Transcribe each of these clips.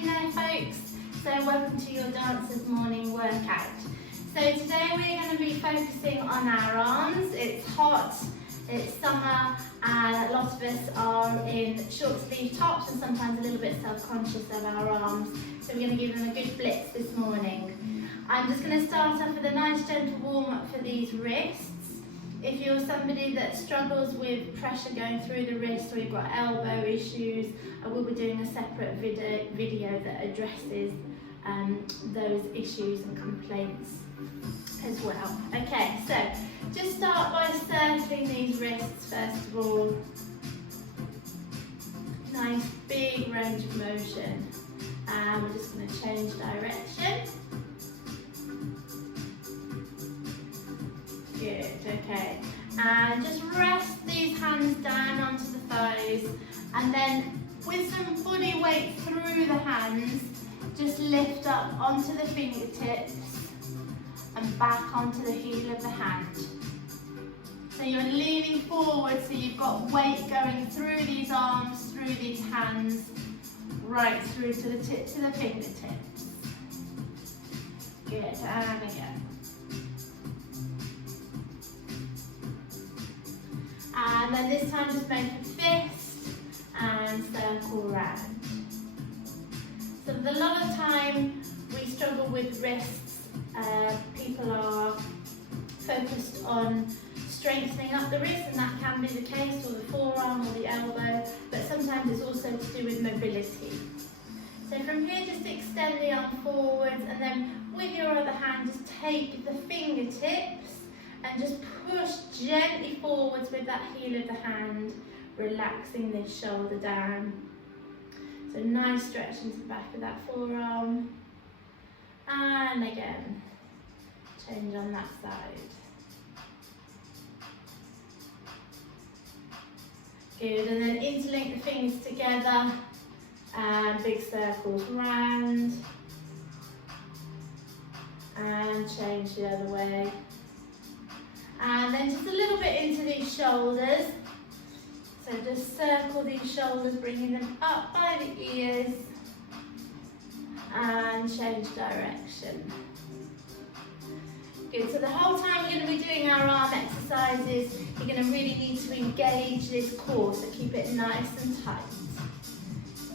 morning there, folks. So welcome to your Dancers Morning Workout. So today we're going to be focusing on our arms. It's hot, it's summer, and a lot of us are in short sleeve tops and sometimes a little bit self-conscious of our arms. So we're going to give them a good blitz this morning. I'm just going to start off with a nice gentle warm-up for these wrists. If you're somebody that struggles with pressure going through the wrist, or you've got elbow issues, I will be doing a separate video that addresses those issues and complaints as well. Okay, so just start by circling these wrists first of all. Nice big range of motion. And we're just going to change direction. Good, okay. And just rest these hands down onto the thighs, and then with some body weight through the hands, just lift up onto the fingertips and back onto the heel of the hand. So you're leaning forward, so you've got weight going through these arms, through these hands, right through to the tips of the fingertips. Good, and again. And then this time just make a fist and circle round. So a lot of time we struggle with wrists. People are focused on strengthening up the wrist, and that can be the case, or the forearm or the elbow, but sometimes it's also to do with mobility. So from here just extend the arm forwards, and then with your other hand just take the fingertips and just push gently forwards with that heel of the hand, relaxing this shoulder down. So nice stretch into the back of that forearm. And again, change on that side. Good, and then interlink the fingers together, and big circles round. And change the other way. And then just a little bit into these shoulders. So just circle these shoulders, bringing them up by the ears. And change direction. Good, so the whole time we're going to be doing our arm exercises, you're going to really need to engage this core, so keep it nice and tight.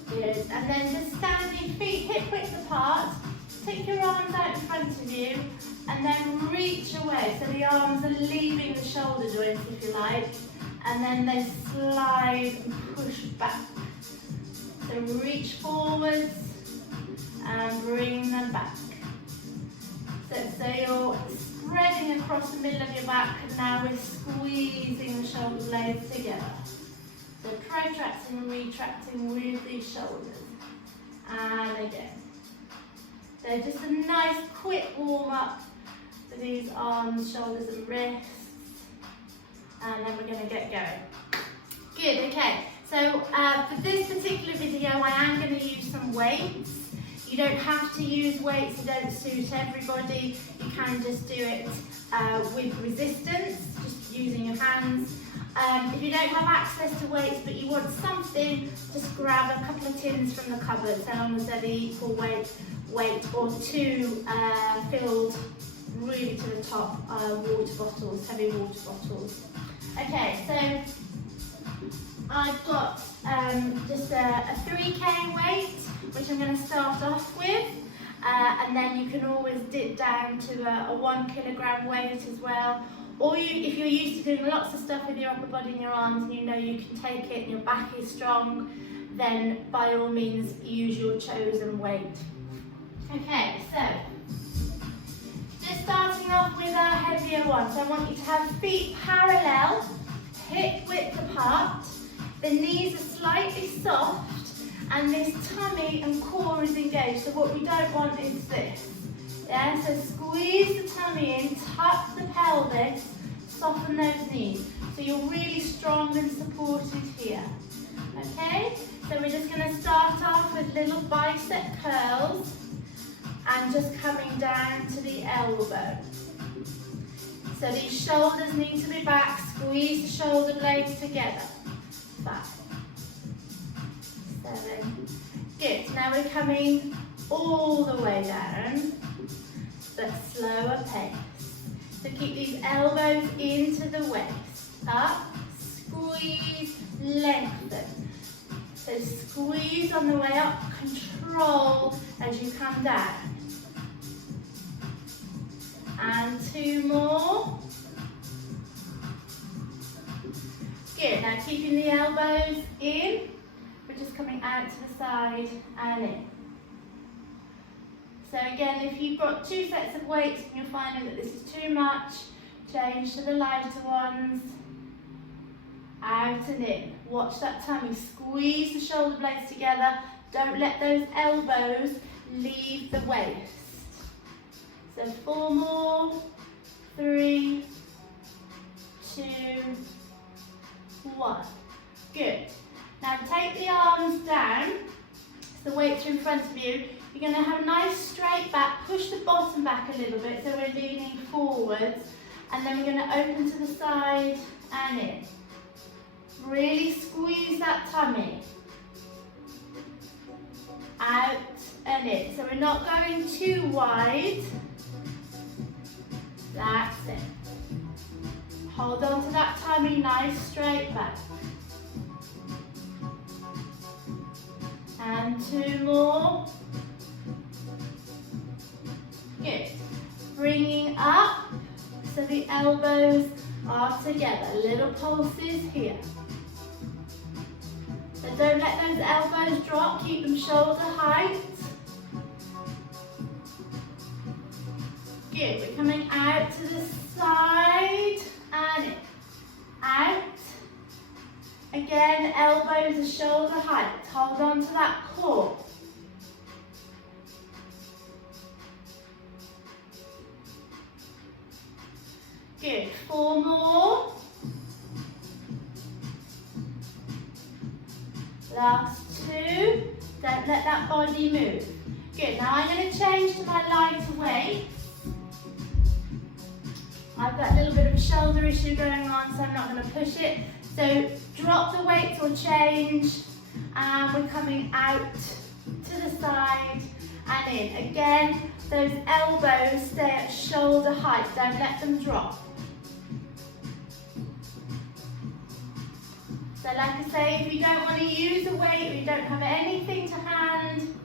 Good, and then just stand your feet hip width apart. Take your arms out in front of you, and then reach away. So the arms are leaving the shoulder joints, if you like, and then they slide and push back. So reach forwards and bring them back. So you're spreading across the middle of your back, and now we're squeezing the shoulder blades together. So protracting and retracting with these shoulders. And again. So just a nice quick warm up for these arms, shoulders and wrists. And then we're going to get going. Good, okay. So for this particular video I am going to use some weights. You don't have to use weights, they don't suit everybody. You can just do it with resistance, just using your hands. If you don't have access to weights but you want something, just grab a couple of tins from the cupboard, so long as they're the equal weight, or two filled really to the top water bottles, heavy water bottles. Okay, so I've got just a 3K weight, which I'm going to start off with, and then you can always dip down to a 1 kilogram weight as well. Or if you're used to doing lots of stuff with your upper body and your arms, and you know you can take it and your back is strong, then by all means use your chosen weight. Okay, so just starting off with our heavier one. So I want you to have feet parallel, hip width apart, the knees are slightly soft, and this tummy and core is engaged. So what we don't want is this. Yeah, so squeeze the tummy in, tuck the pelvis, soften those knees. So you're really strong and supported here. Okay, so we're just going to start off with little bicep curls and just coming down to the elbow. So these shoulders need to be back, squeeze the shoulder blades together. 5, 7, Good. Now we're coming all the way down, but slower pace. So keep these elbows into the waist. Up, squeeze, lengthen. So squeeze on the way up, control as you come down. And 2 more. Good, now keeping the elbows in, we're just coming out to the side and in. So again, if you've got 2 sets of weights and you're finding that this is too much, change to the lighter ones. Out and in. Watch that tummy. Squeeze the shoulder blades together. Don't let those elbows leave the waist. So 4 more. 3, 2, 1. Good. Now take the arms down. The weights are in front of you. You're going to have a nice straight back. Push the bottom back a little bit so we're leaning forwards. And then we're going to open to the side and in. Really squeeze that tummy. Out and in. So we're not going too wide. That's it. Hold on to that tummy, nice straight back. And 2 more. Good. Bringing up so the elbows are together. Little pulses here. So don't let those elbows drop, keep them shoulder height. Good, we're coming out to the side and in. Out. Again, elbows are shoulder height. Hold on to that core. Good, 4 more. Last 2. Don't let that body move. Good, now I'm going to change to my lighter weight. I've got a little bit of a shoulder issue going on, so I'm not going to push it. So drop the weights or change, and we're coming out to the side and in. Again, those elbows stay at shoulder height, don't let them drop. So like I say, if you don't want to use a weight or you don't have anything to hand,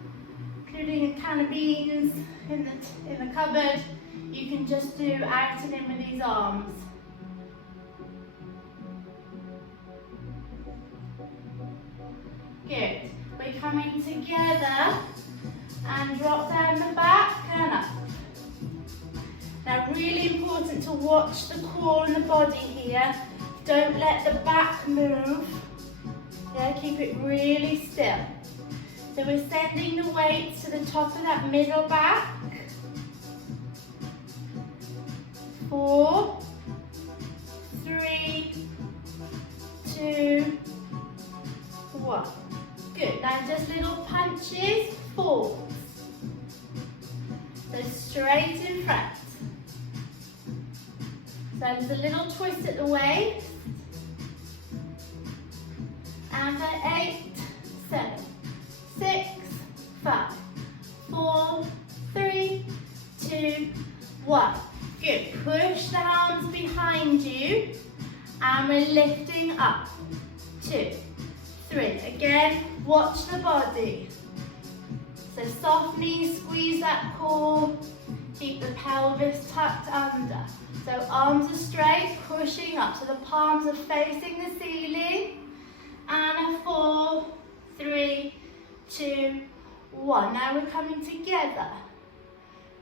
including a can of beans in the cupboard, you can just do out and in with these arms. Good. We're coming together and drop down the back and up. Now really important to watch the core and the body here. Don't let the back move. Yeah, keep it really still. So we're sending the weights to the top of that middle back. 4, 3, 2, 1. Good. Now just little punches forwards. So straight in front. So there's a little twist at the waist. And for 8, 7, 6, 5, 4, 3, 2, 1. Good. Push the arms behind you. And we're lifting up. 2, 3. Again, watch the body. So soft knees, squeeze that core. Keep the pelvis tucked under. So arms are straight, pushing up. So the palms are facing the ceiling. And a 4, 3, 2, 1. Now we're coming together.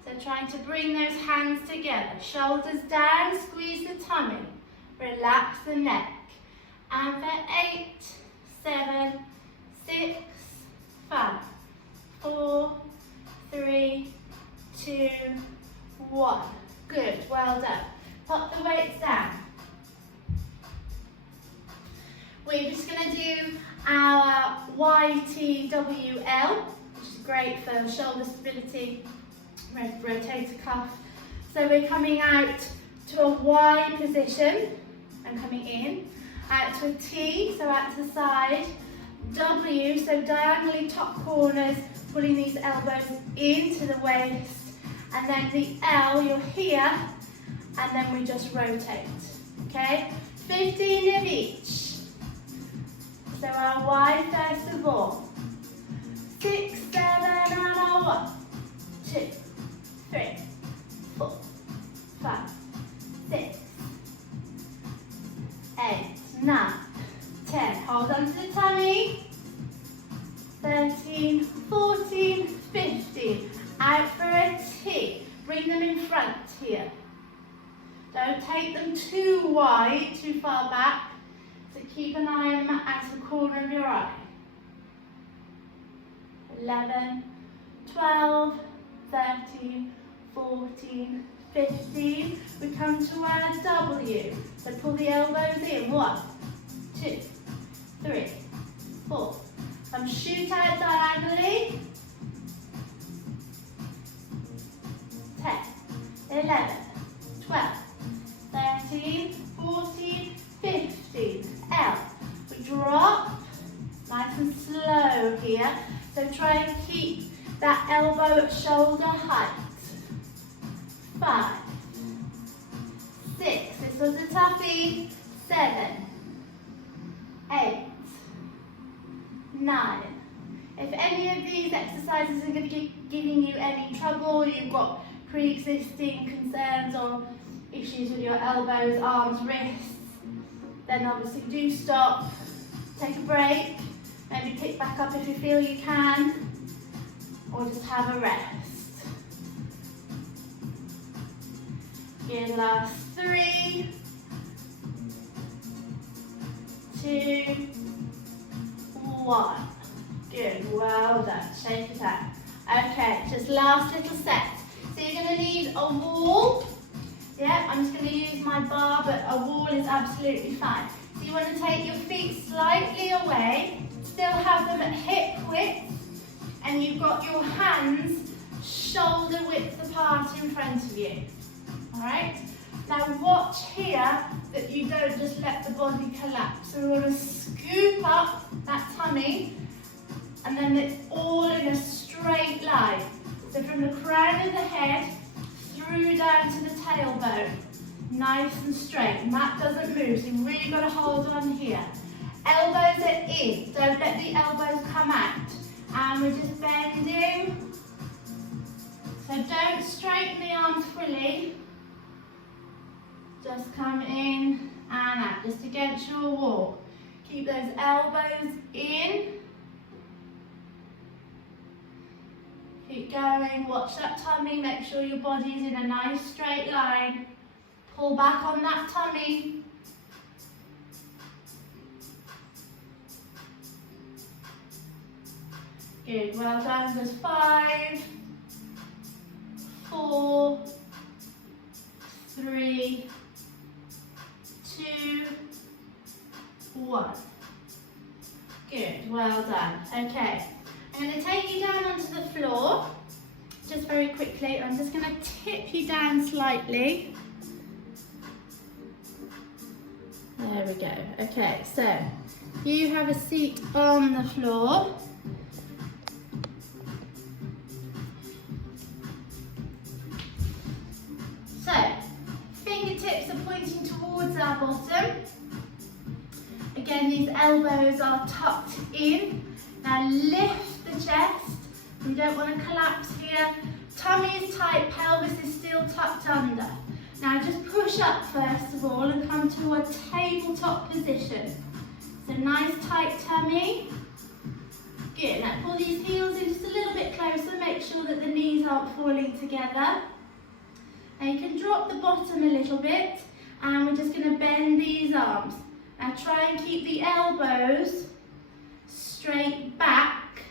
So trying to bring those hands together. Shoulders down, squeeze the tummy. Relax the neck. And for 8, 7, 6, 5, 4, 3, 2, 1. Good, well done. Pop the weights down. We're just going to do our YTWL, which is great for shoulder stability, rotator cuff. So we're coming out to a Y position and coming in, out to a T, so out to the side, W, so diagonally top corners, pulling these elbows into the waist. And then the L, you're here, and then we just rotate, okay? 15 of each. So our Y first of all. 6, 7, and our 1, 2, 3, 4, 5, 6, 8, 9, 10. Hold on to the tummy. 13, 14, 15. Out for a T. Bring them in front here. Don't take them too wide, too far back. So keep an eye on them at the corner of your eye. 11, 12, 13, 14, 15. We come to our W. So pull the elbows in. 1, 2, 3, 4. Shoot out diagonally. 10, 11, 12, 13, 14, 15. L. We drop. Nice and slow here. So try and keep that elbow at shoulder height. 5, 6. This was a toughie. 7, 8, 9. If any of these exercises are going to be giving you any trouble, you've got pre-existing concerns or issues with your elbows, arms, wrists, then obviously do stop, take a break, maybe pick back up if you feel you can, or just have a rest. Good, last 3, 2, 1. Good, well done. Shake it out. Okay, just last little set. So you're going to need a wall. Yeah, I'm just going to use my bar, but a wall is absolutely fine. So you want to take your feet slightly away, still have them at hip width, and you've got your hands shoulder width apart in front of you. All right? Now watch here that you don't just let the body collapse. So we want to scoop up that tummy, and then it's all in a straight line. So from the crown of the head through down to the tailbone, nice and straight. And that doesn't move, so you've really got to hold on here. Elbows are in, don't let the elbows come out. And we're just bending. So don't straighten the arms fully. Just come in and out, just against your wall. Keep those elbows in. Keep going, watch that tummy, make sure your body is in a nice straight line. Pull back on that tummy. Good, well done. Just 5, 4, 3, 2, 1. Good, well done. Okay, I'm going to take you down onto the floor, just very quickly. I'm just going to tip you down slightly. There we go. Okay, so you have a seat on the floor. So, fingertips are pointing towards our bottom. Again, these elbows are tucked in. Now lift the chest. We don't want to collapse here. Tummy is tight, pelvis is still tucked under. Now just push up first of all and come to a tabletop position. So nice tight tummy. Good, now pull these heels in just a little bit closer, make sure that the knees aren't falling together. Now you can drop the bottom a little bit, and we're just going to bend these arms. Now try and keep the elbows straight back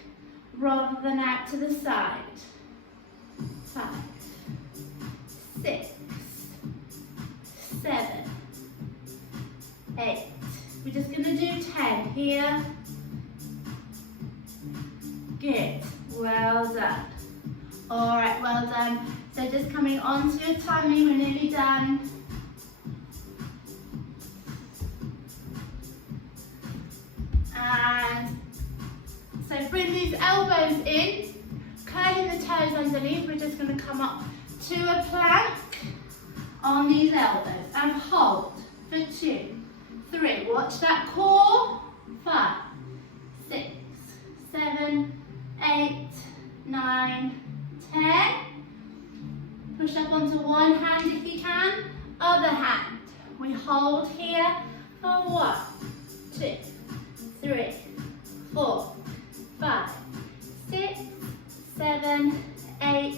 rather than out to the side. 5, 6, 7, 8. We're just going to do 10 here. Good. Well done. All right, well done. So just coming onto your tummy, we're nearly done. And So bring these elbows in, curling the toes underneath. We're just going to come up to a plank on these elbows and hold for 2, 3. Watch that core. 5, 6, 7, 8, 9, 10. Push up onto one hand if you can. Other hand. We hold here for 1, 2, 3, 4, 5, 6, 7, 8,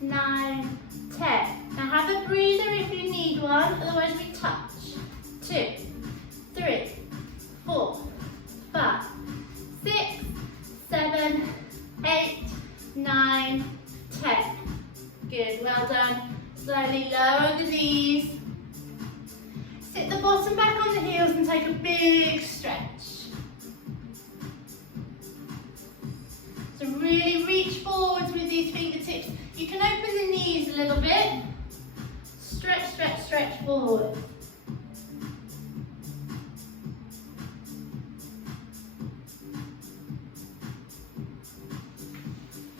9, 10. Now have a breather if you need one, otherwise we touch. 2, 3, 4, 5, 6, 7, 8, 9, 10. Good, well done. Slowly lower the knees. Sit the bottom back on the heels and take a big stretch. So really reach forwards with these fingertips. You can open the knees a little bit. Stretch, stretch, stretch forward.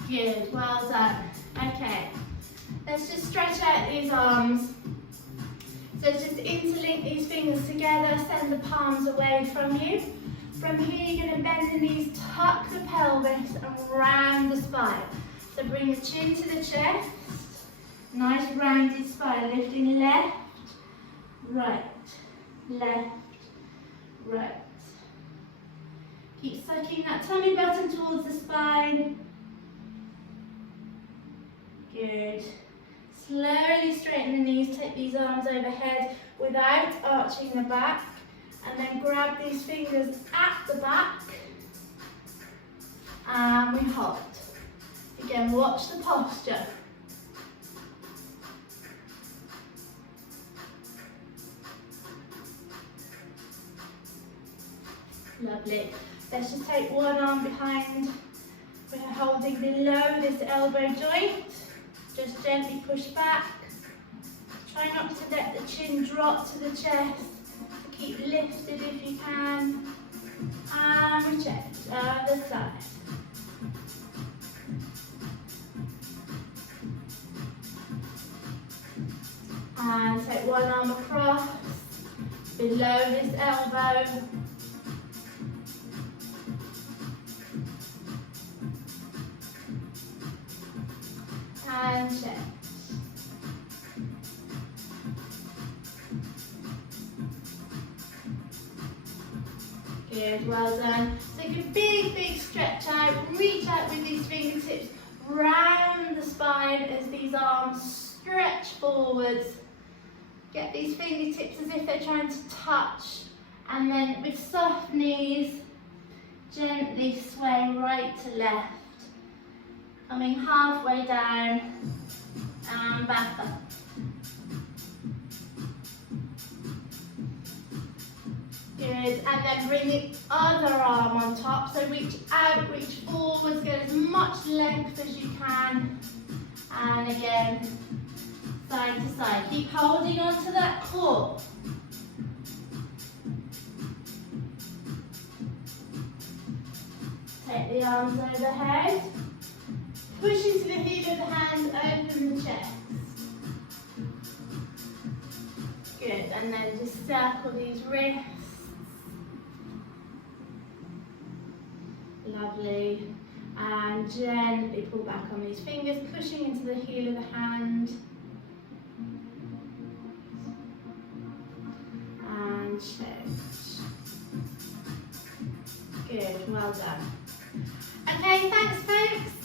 Good, well done. Okay, let's just stretch out these arms. So just interlink these fingers together, send the palms away from you. From here, you're going to bend the knees, tuck the pelvis and round the spine. So bring the chin to the chest. Nice rounded spine, lifting left, right, left, right. Keep sucking that tummy button towards the spine. Good. Slowly straighten the knees, take these arms overhead without arching the back, and then grab these fingers at the back, and we hold. Again, watch the posture. Lovely. Let's just take one arm behind. We're holding below this elbow joint. Just gently push back. Try not to let the chin drop to the chest. Keep lifted if you can. And we check. Other side. And take one arm across. Below this elbow. And check. Good, well done. Take a big, big stretch out. Reach out with these fingertips. Round the spine as these arms stretch forwards. Get these fingertips as if they're trying to touch. And then with soft knees, gently sway right to left. Coming halfway down and back up. Good, and then bring the other arm on top. So reach out, reach forwards, get as much length as you can. And again, side to side. Keep holding on to that core. Take the arms overhead. Push into the heel of the hand, open the chest. Good, and then just circle these wrists. Lovely. And gently pull back on these fingers, pushing into the heel of the hand. And chest. Good, well done. Okay, thanks folks.